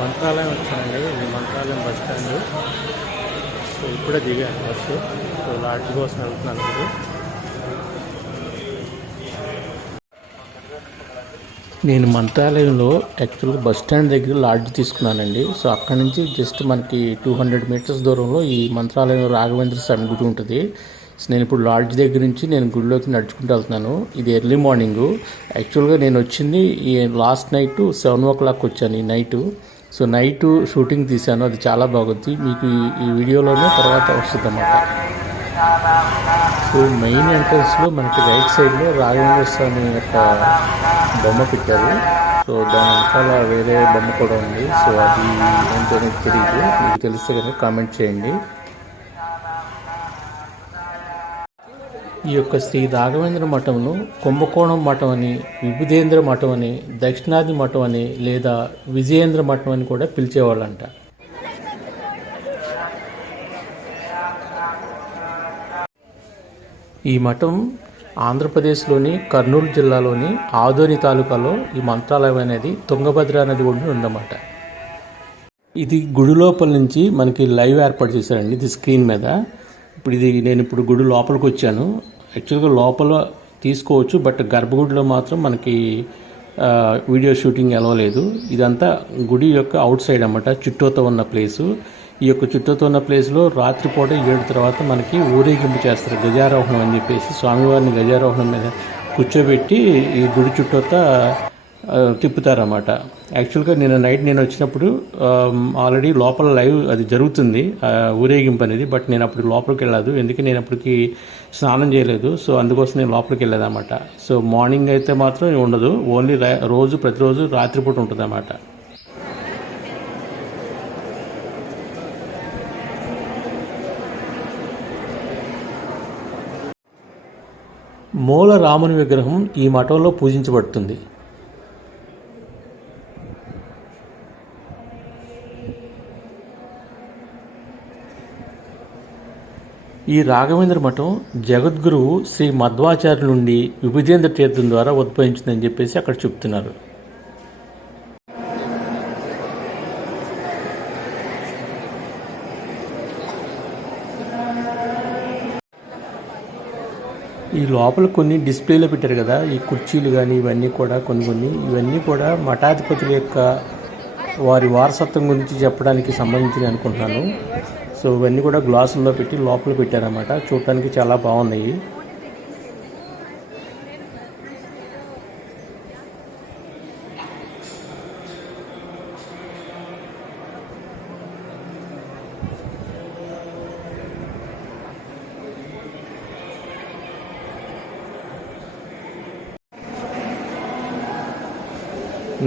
మంత్రాలయం వచ్చానండి. ఇది Mantralayam bus stand. So ఇప్పుడే దిగాను బస్సు. సో లాడ్జ్ కోసం వెళ్తున్నాను ఇప్పుడు. నేను మంత్రాలయంలో యాక్చువల్గా బస్ స్టాండ్ దగ్గర లాడ్జ్ తీసుకున్నానండి. సో అక్కడ నుంచి జస్ట్ మనకి 200 మీటర్స్ దూరంలో ఈ మంత్రాలయం రాఘవేంద్ర స్వామి గుడి ఉంటుంది. సో నేను ఇప్పుడు లాడ్జ్ దగ్గర నుంచి నేను గుడిలోకి నడుచుకుంటూ వెళ్తున్నాను. ఇది ఎర్లీ మార్నింగు. యాక్చువల్గా నేను వచ్చింది ఈ లాస్ట్ నైట్ 7 o'clock వచ్చాను ఈ నైటు. సో నైట్ షూటింగ్ తీశాను. అది చాలా బాగుంది. మీకు ఈ వీడియోలోనే తర్వాత వస్తుంది అన్నమాట. సో మెయిన్ ఎంట్రన్స్లో మనకి రైట్ సైడ్లో రాఘవేంద్ర స్వామి యొక్క బొమ్మ పెట్టారు. సో దాని వెనకాల వేరే బొమ్మ కూడా ఉంది. సో అది ఏంటో నాకు తెలియదు. మీకు తెలిస్తే కనుక కామెంట్ చేయండి. ఈ యొక్క శ్రీ రాఘవేంద్ర మఠంను కుంభకోణం మఠం అని, విభుదేంద్ర మఠం అని, దక్షిణాది మఠం అని లేదా విజయేంద్ర మఠం అని కూడా పిలిచేవాళ్ళంట. ఈ మఠం ఆంధ్రప్రదేశ్లోని కర్నూలు జిల్లాలోని ఆదోని తాలూకాలో ఈ మంత్రాలయం అనేది తుంగభద్ర నది ఒడ్డున ఉందన్నమాట. ఇది గుడి లోపల నుంచి మనకి లైవ్ ఏర్పాటు చేశారండి. ఇది స్క్రీన్ మీద. ఇప్పుడు నేను ఇప్పుడు గుడి లోపలికి వచ్చాను. యాక్చువల్గా లోపల తీసుకోవచ్చు, బట్ గర్భగుడిలో మాత్రం మనకి వీడియో షూటింగ్ అలవలేదు. ఇదంతా గుడి యొక్క అవుట్ సైడ్ అన్నమాట, చుట్టూతో ఉన్న ప్లేసు. ఈ యొక్క చుట్టూతో ఉన్న ప్లేస్లో రాత్రిపూట 7 తర్వాత మనకి ఊరేగింపు చేస్తారు, గజారోహణం అని చెప్పేసి. స్వామివారిని గజారోహణం మీద కూర్చోబెట్టి ఈ గుడి చుట్టూతా తిప్పుతారన్నమాట. యాక్చువల్గా నేను వచ్చినప్పుడు ఆల్రెడీ లోపల లైవ్ అది జరుగుతుంది, ఊరేగింపు అనేది. బట్ నేను అప్పుడు లోపలికి వెళ్ళలేదు, ఎందుకంటే నేను అప్పటికి స్నానం చేయలేదు. సో అందుకోసం నేను లోపలికి వెళ్ళేదన్నమాట. సో మార్నింగ్ అయితే మాత్రం ఉండదు, ఓన్లీ ప్రతిరోజు రాత్రిపూట ఉంటుంది అన్నమాట. మూల రాముని విగ్రహం ఈ మఠంలో పూజించబడుతుంది. ఈ రాఘవేంద్ర మఠం జగద్గురువు శ్రీ మధ్వాచార్యుల నుండి విభుదేంద్ర తీర్థం ద్వారా ఉద్భవించిందని చెప్పేసి అక్కడ చెప్తున్నారు. ఈ లోపల కొన్ని డిస్ప్లేలో పెట్టారు కదా, ఈ కుర్చీలు కానీ ఇవన్నీ కూడా ఇవన్నీ కూడా మఠాధిపతుల యొక్క వారి వారసత్వం గురించి చెప్పడానికి సంబంధించి అనుకుంటున్నాను. సో ఇవన్నీ కూడా గ్లాసుల్లో పెట్టి లోపల పెట్టారన్నమాట. చూడటానికి చాలా బాగున్నాయి.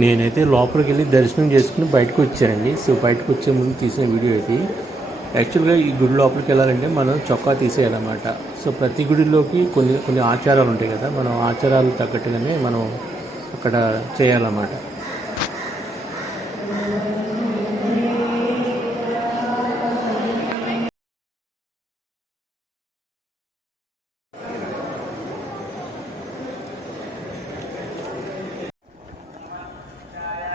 నేనైతే లోపలికి వెళ్ళి దర్శనం చేసుకుని బయటకు వచ్చానండి. సో బయటకు వచ్చే ముందు తీసిన వీడియో ఇది. యాక్చువల్గా ఈ గుడి లోపలికి వెళ్ళాలంటే మనం చొక్కా తీసేయాలన్నమాట. సో ప్రతి గుడిలోకి కొన్ని ఆచారాలు ఉంటాయి కదా, మనం ఆచారాలు తగ్గట్టుగానే మనం అక్కడ చేయాలన్నమాట.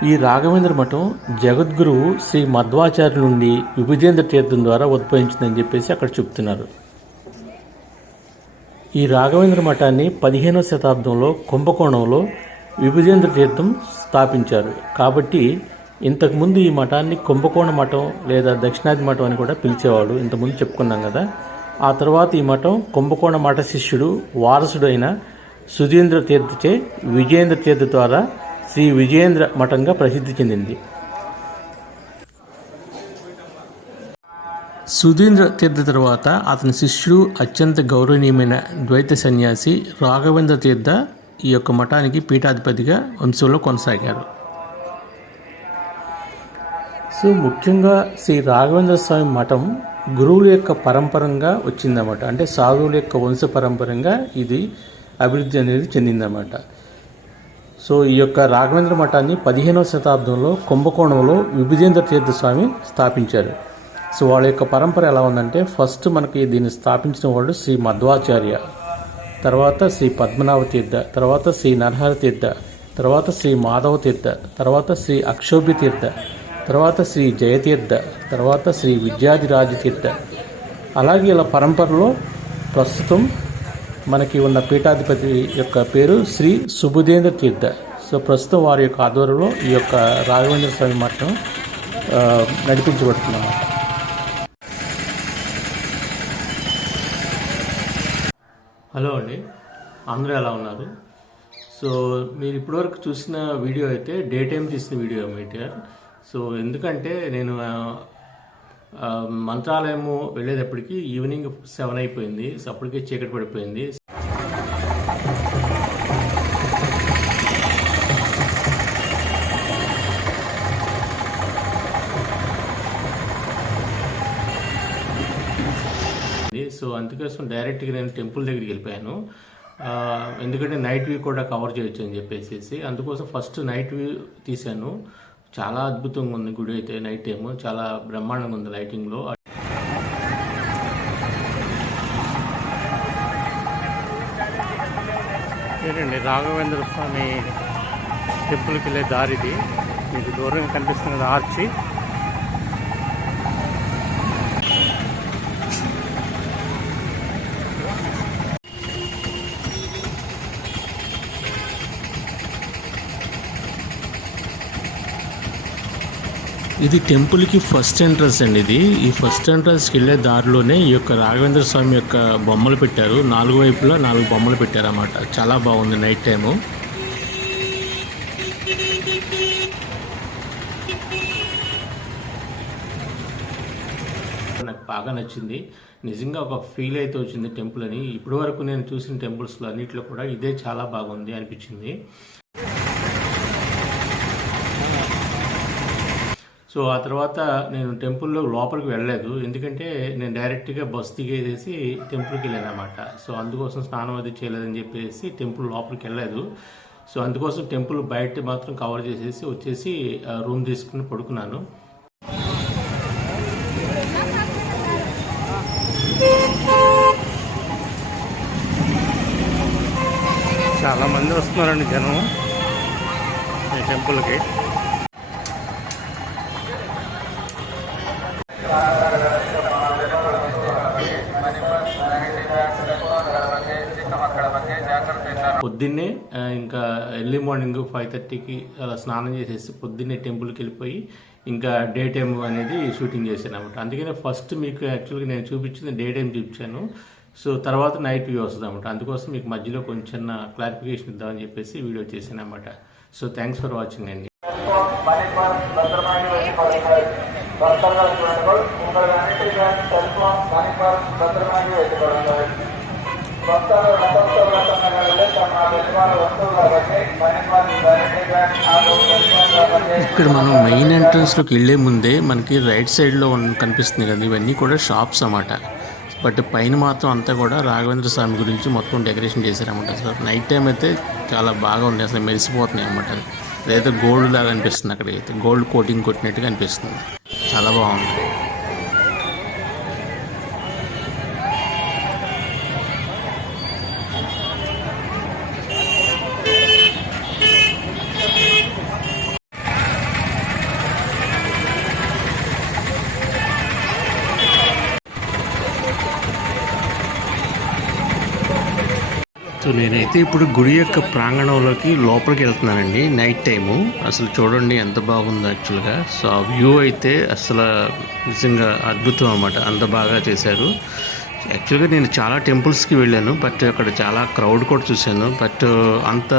ఈ రాఘవేంద్ర మఠం జగద్గురువు శ్రీ మధ్వాచార్యుల నుండి విభుదేంద్ర తీర్థం ద్వారా ఉద్భవించిందని చెప్పేసి అక్కడ చెప్తున్నారు. ఈ రాఘవేంద్ర మఠాన్ని 15వ శతాబ్దంలో కుంభకోణంలో విభుదేంద్ర తీర్థం స్థాపించారు. కాబట్టి ఇంతకుముందు ఈ మఠాన్ని కుంభకోణ మఠం లేదా దక్షిణాది మఠం అని కూడా పిలిచేవాడు. ఇంతకుముందు చెప్పుకున్నాం కదా. ఆ తర్వాత ఈ మఠం కుంభకోణ మఠ శిష్యుడు వారసుడైన సుధీంద్ర తీర్థచే విజయేంద్ర తీర్థ ద్వారా శ్రీ విజయేంద్ర మఠంగా ప్రసిద్ధి చెందింది. సుధీంద్ర తీర్థ తర్వాత అతని శిష్యుడు అత్యంత గౌరవనీయమైన ద్వైత సన్యాసి రాఘవేంద్ర తీర్థ ఈ యొక్క మఠానికి పీఠాధిపతిగా వంశంలో కొనసాగారు. సో ముఖ్యంగా శ్రీ రాఘవేంద్ర స్వామి మఠం గురువుల యొక్క పరంపరంగా వచ్చిందన్నమాట. అంటే సాధువుల యొక్క వంశ పరంపరంగా ఇది అభివృద్ధి అనేది చెందిందన్నమాట. సో ఈ యొక్క రాఘవేంద్ర మఠాన్ని 15వ శతాబ్దంలో కుంభకోణంలో విభుదేంద్ర తీర్థ స్వామి స్థాపించారు. సో వాళ్ళ యొక్క పరంపర ఎలా ఉందంటే, ఫస్ట్ మనకి దీన్ని స్థాపించిన వాళ్ళు శ్రీ మధ్వాచార్య, తర్వాత శ్రీ పద్మనాభ తీర్థ, తర్వాత శ్రీ నరహర తీర్థ, తర్వాత శ్రీ మాధవ తీర్థ, తర్వాత శ్రీ అక్షోభ్య తీర్థ, తర్వాత శ్రీ జయతీర్థ, తర్వాత శ్రీ విద్యాధిరాజ తీర్థ. అలాగే ఇలా పరంపరలో ప్రస్తుతం మనకి ఉన్న పీఠాధిపతి యొక్క పేరు శ్రీ సుబుధేంద్ర తీర్థ. సో ప్రస్తుతం వారి యొక్క ఆధ్వర్యంలో ఈ యొక్క రాఘవేంద్ర స్వామి మఠం నడిపించబడుతున్నమాట. హలో అండి, అందరూ ఎలా ఉన్నారు? సో మీరు ఇప్పటివరకు చూసిన వీడియో అయితే డే టైం తీసిన వీడియో మీటర్. సో ఎందుకంటే నేను మంత్రాలయము వెళ్ళేటప్పటికి ఈవినింగ్ 7 అయిపోయింది. సో అప్పటికే చీకటి పడిపోయింది. సో అందుకోసం డైరెక్ట్గా నేను టెంపుల్ దగ్గరికి వెళ్ళిపోయాను. ఎందుకంటే నైట్ వ్యూ కూడా కవర్ చేయొచ్చు అని చెప్పేసి అందుకోసం ఫస్ట్ నైట్ వ్యూ తీశాను. చాలా అద్భుతంగా ఉంది గుడి అయితే. నైట్ టైము చాలా బ్రహ్మాండంగా ఉంది లైటింగ్లో. ఏంటండి రాఘవేంద్ర స్వామి టెంపుల్కి వెళ్ళే దారిది. మీకు దూరంగా కనిపిస్తున్నది ఆర్చి. ఇది టెంపుల్కి ఫస్ట్ ఎంట్రన్స్ అండి. ఈ ఫస్ట్ ఎంట్రన్స్కి వెళ్ళే దారిలోనే ఈ యొక్క రాఘవేంద్ర స్వామి యొక్క బొమ్మలు పెట్టారు. 4 వైపులా 4 బొమ్మలు పెట్టారు అన్నమాట. చాలా బాగుంది నైట్ టైము. నాకు బాగా నచ్చింది. నిజంగా ఒక ఫీల్ అయితే వచ్చింది టెంపుల్ అని. ఇప్పటి వరకు నేను చూసిన టెంపుల్స్లో అన్నింటిలో కూడా ఇదే చాలా బాగుంది అనిపించింది. సో ఆ తర్వాత నేను టెంపుల్లో లోపలికి వెళ్ళలేదు. ఎందుకంటే నేను డైరెక్ట్గా బస్ దిగేసి టెంపుల్కి వెళ్ళాను అనమాట. సో అందుకోసం స్నానం అది చేయలేదని చెప్పేసి టెంపుల్ లోపలికి వెళ్ళలేదు. సో అందుకోసం టెంపుల్ బయట మాత్రం కవర్ చేసేసి వచ్చేసి రూమ్ తీసుకుని పడుకున్నాను. చాలామంది వస్తున్నారండి జనం ఈ టెంపుల్కి. పొద్దున్నే ఇంకా ఎర్లీ మార్నింగ్ 5:30కి అలా స్నానం చేసేసి పొద్దున్నే టెంపుల్కి వెళ్ళిపోయి ఇంకా డే టైం అనేది షూటింగ్ చేశాను అనమాట. అందుకనే ఫస్ట్ మీకు యాక్చువల్గా నేను చూపించింది డే టైం చూపించాను. సో తర్వాత నైట్ వ్యూ వస్తుంది అనమాట. అందుకోసం మీకు మధ్యలో కొంచెం క్లారిఫికేషన్ ఇద్దామని చెప్పేసి వీడియో చేశాను అనమాట. సో థ్యాంక్స్ ఫర్ వాచింగ్ అండి. ఇక్కడ మనం మెయిన్ ఎంట్రన్స్లోకి వెళ్ళే ముందే మనకి రైట్ సైడ్లో కనిపిస్తుంది కదా, ఇవన్నీ కూడా షాప్స్ అన్నమాట. బట్ పైన మాత్రం అంతా కూడా రాఘవేంద్ర స్వామి గురించి మొత్తం డెకరేషన్ చేశారన్నమాట. అసలు నైట్ టైం అయితే చాలా బాగా ఉంది. అసలు మెరిసిపోతున్నాయి అన్నమాట. అదైతే గోల్డ్ లాగా అనిపిస్తుంది. అక్కడైతే గోల్డ్ కోటింగ్ కొట్టినట్టుగా అనిపిస్తుంది. చాలా బాగుంది. సో నేనైతే ఇప్పుడు గుడి యొక్క ప్రాంగణంలోకి లోపలికి వెళ్తున్నానండి. నైట్ టైము అసలు చూడండి ఎంత బాగుందో యాక్చువల్గా. సో ఆ వ్యూ అయితే అసలు నిజంగా అద్భుతం అన్నమాట. అంత బాగా చేశారు. యాక్చువల్గా నేను చాలా టెంపుల్స్కి వెళ్ళాను, బట్ అక్కడ చాలా క్రౌడ్ కూడా చూశాను. బట్ అంత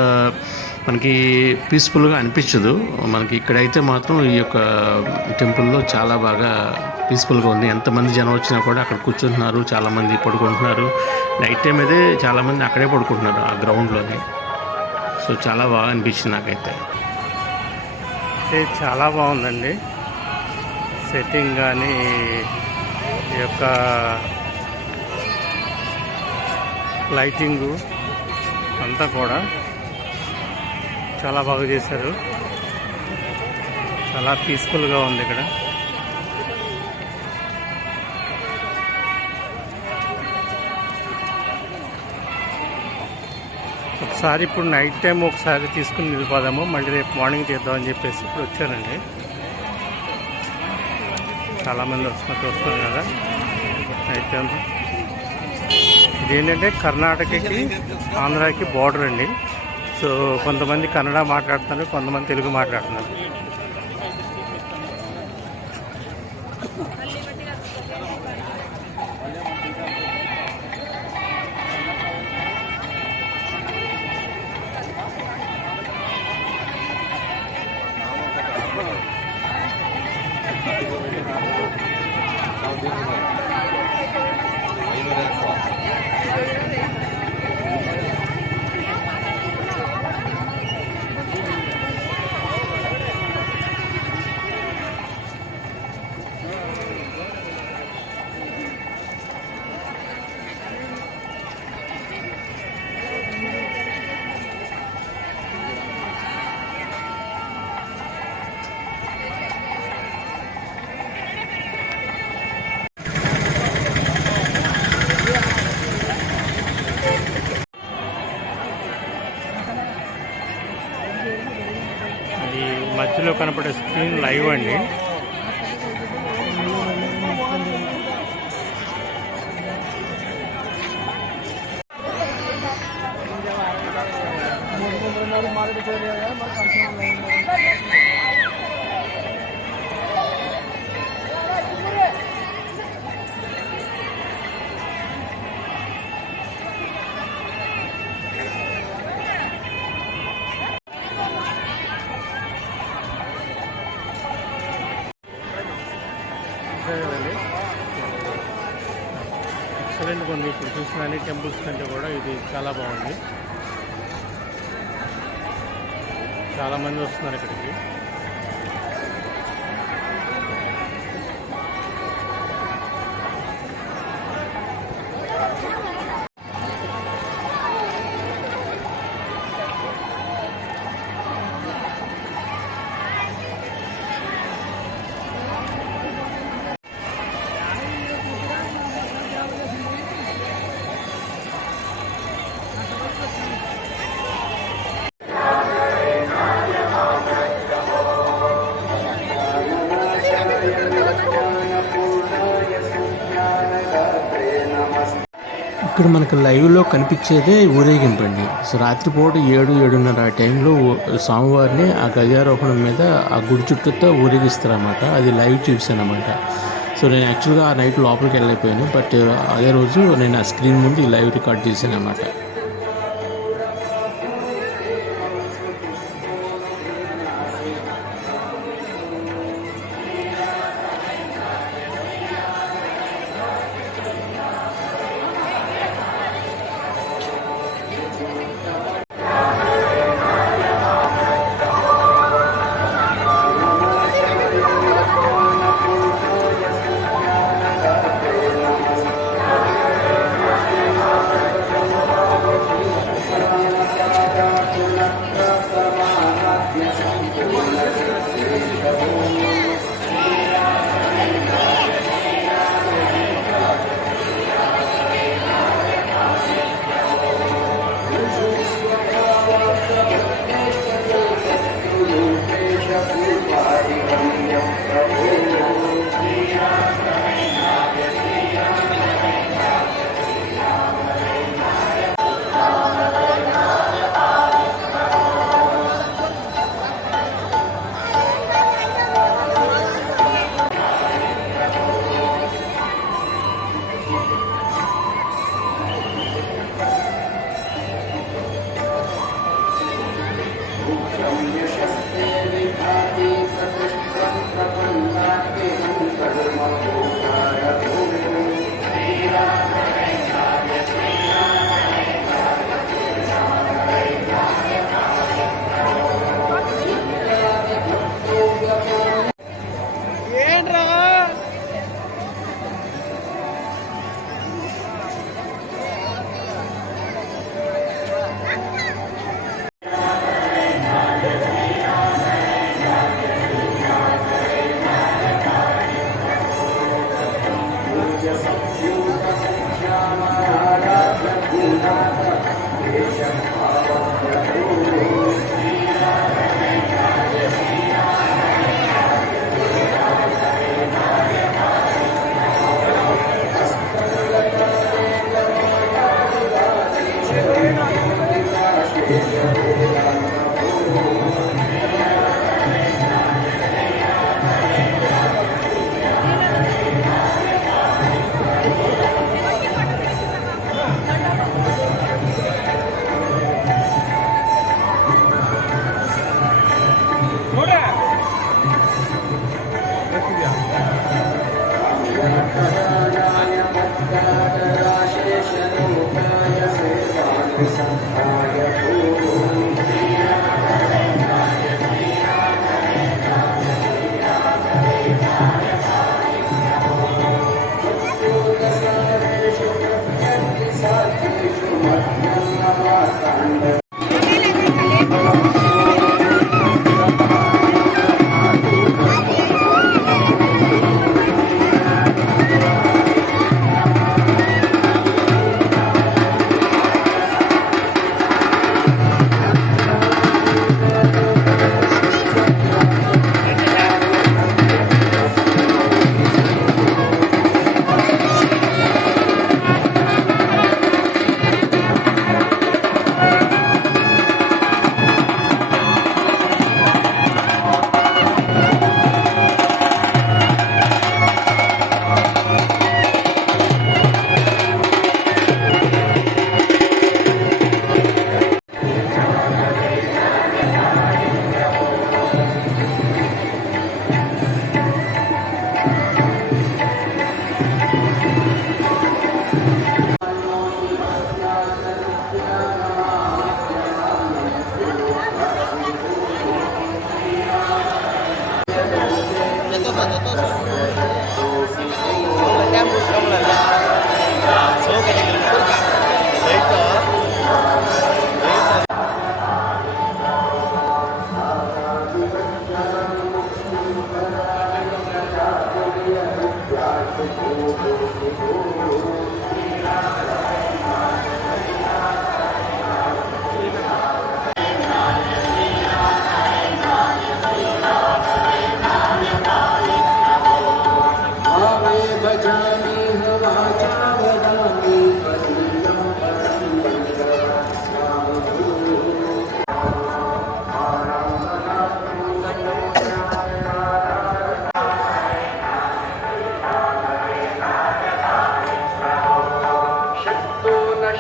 మనకి పీస్ఫుల్గా అనిపించదు. మనకి ఇక్కడైతే మాత్రం ఈ యొక్క టెంపుల్లో చాలా బాగా పీస్ఫుల్గా ఉంది. ఎంతమంది జనం వచ్చినా కూడా అక్కడ కూర్చుంటున్నారు, చాలామంది పడుకుంటున్నారు. నైట్ టైం అయితే చాలామంది అక్కడే పడుకుంటున్నారు ఆ గ్రౌండ్లోనే. సో చాలా బాగా అనిపించింది నాకైతే. చాలా బాగుందండి సెట్టింగ్ కానీ ఈ యొక్క లైటింగు అంతా కూడా చాలా బాగా చేశారు. చాలా పీస్ఫుల్గా ఉంది ఇక్కడ. ఒకసారి ఇప్పుడు నైట్ టైం ఒకసారి తీసుకుని వెళ్ళిపోదాము, మళ్ళీ రేపు మార్నింగ్ చేద్దామని చెప్పేసి ఇప్పుడు వచ్చానండి. చాలామంది చూస్తున్నారు కదా. అయితే ఇదేంటంటే కర్ణాటకకి ఆంధ్రాకి బార్డర్ అండి. సో కొంతమంది కన్నడ మాట్లాడుతున్నారు, కొంతమంది తెలుగు మాట్లాడుతున్నారు. మధ్యలో కనపడే స్క్రీన్ లైవ్ అండి. ఎక్సలెంట్ ఉంది. ఇప్పుడు చూసిన అన్ని టెంపుల్స్ కంటే కూడా ఇది చాలా బాగుంది. చాలామంది వస్తున్నారు ఇక్కడికి. ఇక్కడ మనకు లైవ్లో కనిపించేదే ఊరేగింపు అండి. సో రాత్రిపూట 7-7:30 ఆ టైంలో స్వామివారిని ఆ గజారోహణం మీద ఆ గుడి చుట్టూతో ఊరేగిస్తారన్నమాట. అది లైవ్ చూసాను అనమాట. సో నేను యాక్చువల్గా ఆ నైట్ లోపలికి వెళ్ళిపోయాను. బట్ అదే రోజు నేను ఆ స్క్రీన్ ముందు ఈ లైవ్ రికార్డ్ చేశాను అనమాట.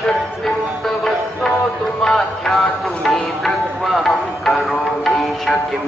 शक्तिं तव स्तोतुमाध्यातुमी दृग्वहं करोमीश किं